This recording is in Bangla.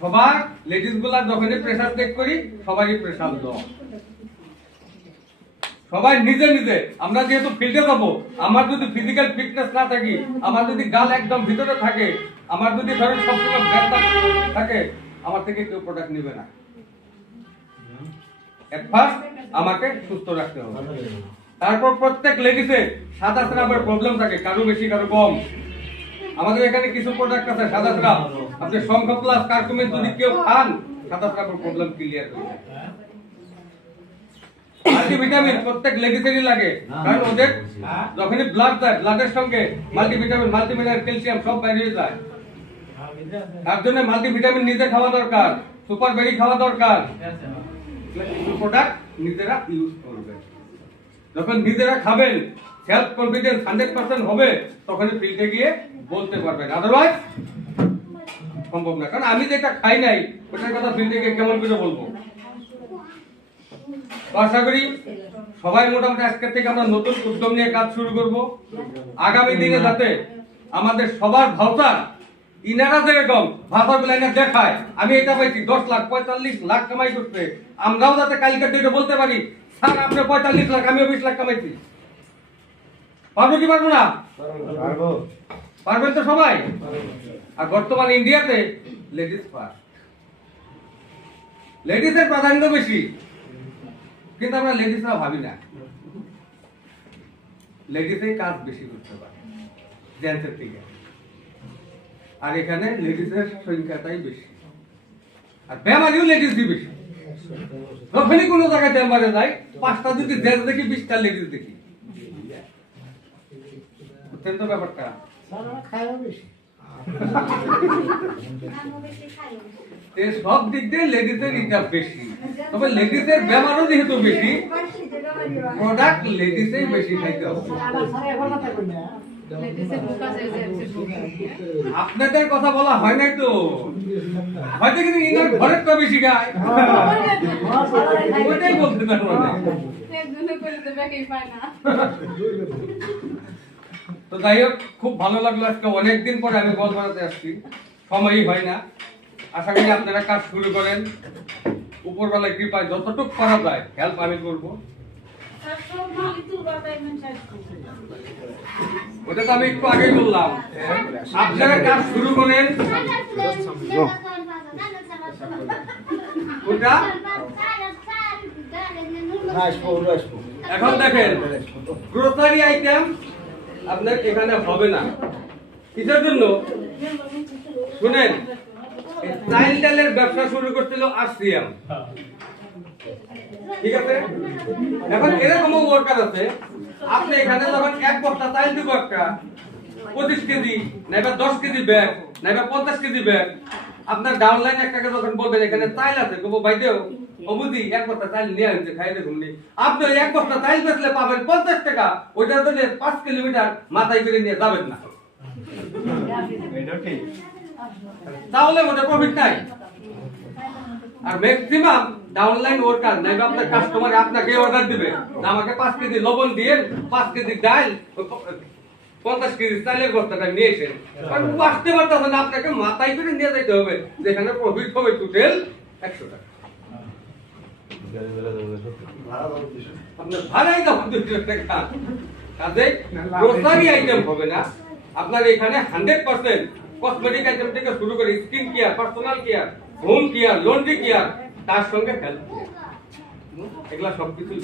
সবার লেডিসগুলা যখনই প্রেসার চেক করি, সবারই প্রেসার লো সবাই নিজে নিজে, আমরা যেহেতু ফিল্ডে যাব, আমার যদি ফিজিক্যাল ফিটনেস না থাকি, আমার যদি গাল একদম ভিতরে থাকে, আমার যদি ধরেন সবসময় ব্যথা থাকে আমার থেকে কেউ প্রোডাক্ট নেবে না। আমাকে সুস্থ রাখতে হবে। তারপর প্রত্যেক লেডিসে সাদা স্রাবের প্রবলেম থাকে, কারও বেশি, কারও কম। আমাদের এখানে কিছু প্রোডাক্ট আছে, সাদা স্রাব। আপনি শঙ্খ প্লাস কার্কুমিন যদি কেউ খান সাদা স্রাবের প্রবলেম ক্লিয়ার হয়ে যায় মাল্টিভিটামিন প্রত্যেক লেডিসেরই লাগে। কারণ ওদের যখনই ব্লাড যায় ব্লাডের সঙ্গে মাল্টিভিটামিন ক্যালসিয়াম সব বাইরে হয়ে যায়। তার জন্য মাল্টিভিটামিন নিজে খাওয়া দরকার সুপার বেরি খাওয়া দরকার। প্রোডাক্ট নিজেরা ইউজ করবে। যখন নিজেরা খাবেন সেলফ কনফিডেন্স হান্ড্রেড পার্সেন্ট হবে তখনই ফিল্ডে গিয়ে বলতে পারবেন। আদারওয়াইজ সম্ভব না। কারণ আমি যেটা খাই নাই, ওটার কথা ফিল্ডে কেমন করে বলব? আশা করি সবাই মোটামুটি আজকের থেকে আমরা নতুন উদ্যম নিয়ে কাজ শুরু করব। আগামী দিনে যাতে আমাদের সবার ভাষা ইনারা যেরকম ভাষা গুলো দেখায়, আমি এটা পাইছি, দশ লাখ, পঁয়তাল্লিশ লাখ কামাই করতে আমরাও যাতে কালকে ডেটে বলতে পারি, স্যার, আপনি পঁয়তাল্লিশ লাখ, আমিও বিশ লাখ কামাইছি। পারব কি পারব না? পারবেন তো সবাই? আর বর্তমান ইন্ডিয়াতে লেডিস ফার্স্ট লেডিসের প্রাধান্য বেশি, কিন্তু আমরা লেডিসরা ভাবি না। লেডিসেই কাজ বেশি করতে পারে জেন্টসের থেকে। আর এখানে লেডিসের সংখ্যাটাই বেশি। আর বেমারিও লেডিসই বেশি। যখনই কোনো জায়গায় চেম্বারে যাই, পাঁচটা যদি জেন্টস দেখি, বিশটা লেডিস দেখি। বুঝছেন তো ব্যাপারটা? এ সব দিক দিয়ে লেডিসের ইনকাম বেশি। তবে লেডিসের বেমারও যেহেতু বেশি প্রোডাক্ট লেডিসেই বেশি খাইতে হবে। আপনাদের কথা বলা হয় নাই তো? হয়তো কিন্তু ইনার ঘরের তো বেশি গায় ওইটাই বলতে পারব না। তো যাই হোক খুব ভালো লাগল আজকে। অনেকদিন পরে আমি বল বানাতে আসছি। সময়ই হয় না। আশা করি আপনারা কাজ শুরু করেন। উপরবেলায় কৃপায় যতটুকু করা যায় হেল্প আমি করব। ওটা তো আমি একটু আগেই বললাম। আপনারা কাজ শুরু করেন। কোনটা এখন দেখেন গ্রোসারি আইটেম আপনার এখানে হবে না। কিসের জন্য? শুনেন চাইল্ড ডালের ব্যবসা শুরু করছিল আরসিএম। ঠিক আছে? এখন এরকম ওয়ার্কার আছে। আপনি এখানে যখন এক বস্তা চাইল দিব একটা, পঁচিশ কেজি, নাইবা দশ কেজি ব্যাগ, নাইবা পঞ্চাশ কেজি ব্যাগ আপনার ডাউনলাইন একটাকে যখন বলবেন এখানে চাইল আছে গোবো ভাই দেও অবুদি এক বস্তা চাইল নিয়ে আসছে খাই দেখুন নি। আপনি এক বস্তা চাইল বেচলে পাবেন পঞ্চাশ টাকা ওইটা জন্য পাঁচ কিলোমিটার মাথায় করে নিয়ে যাবেন না। তাহলে ওটা প্রফিট নাই। আর ম্যাক্সিমাম ডাউনলাইন ওয়ার্কার নাইবা আপনার কাস্টমার আপনাকে অর্ডার দিবে। আমাকে পাঁচ কেজি লবণ দিয়ে পাঁচ কেজি ডাল পঞ্চাশ কেজি চালের বস্তাটা নিয়ে এসেন কারণ আসতে পারতেছে না, আপনাকে মাথায় করে নিয়ে যেতে হবে। যেখানে প্রফিট হবে টোটাল একশো টাকা। আপনার আইটেম হবে না। আপনার এখানে হান্ড্রেড পার্সেন্ট কসমেটিক আইটেম থেকে শুরু করে skin care personal care home care laundry care তার সঙ্গে হেলথ এগুলা সবকিছুই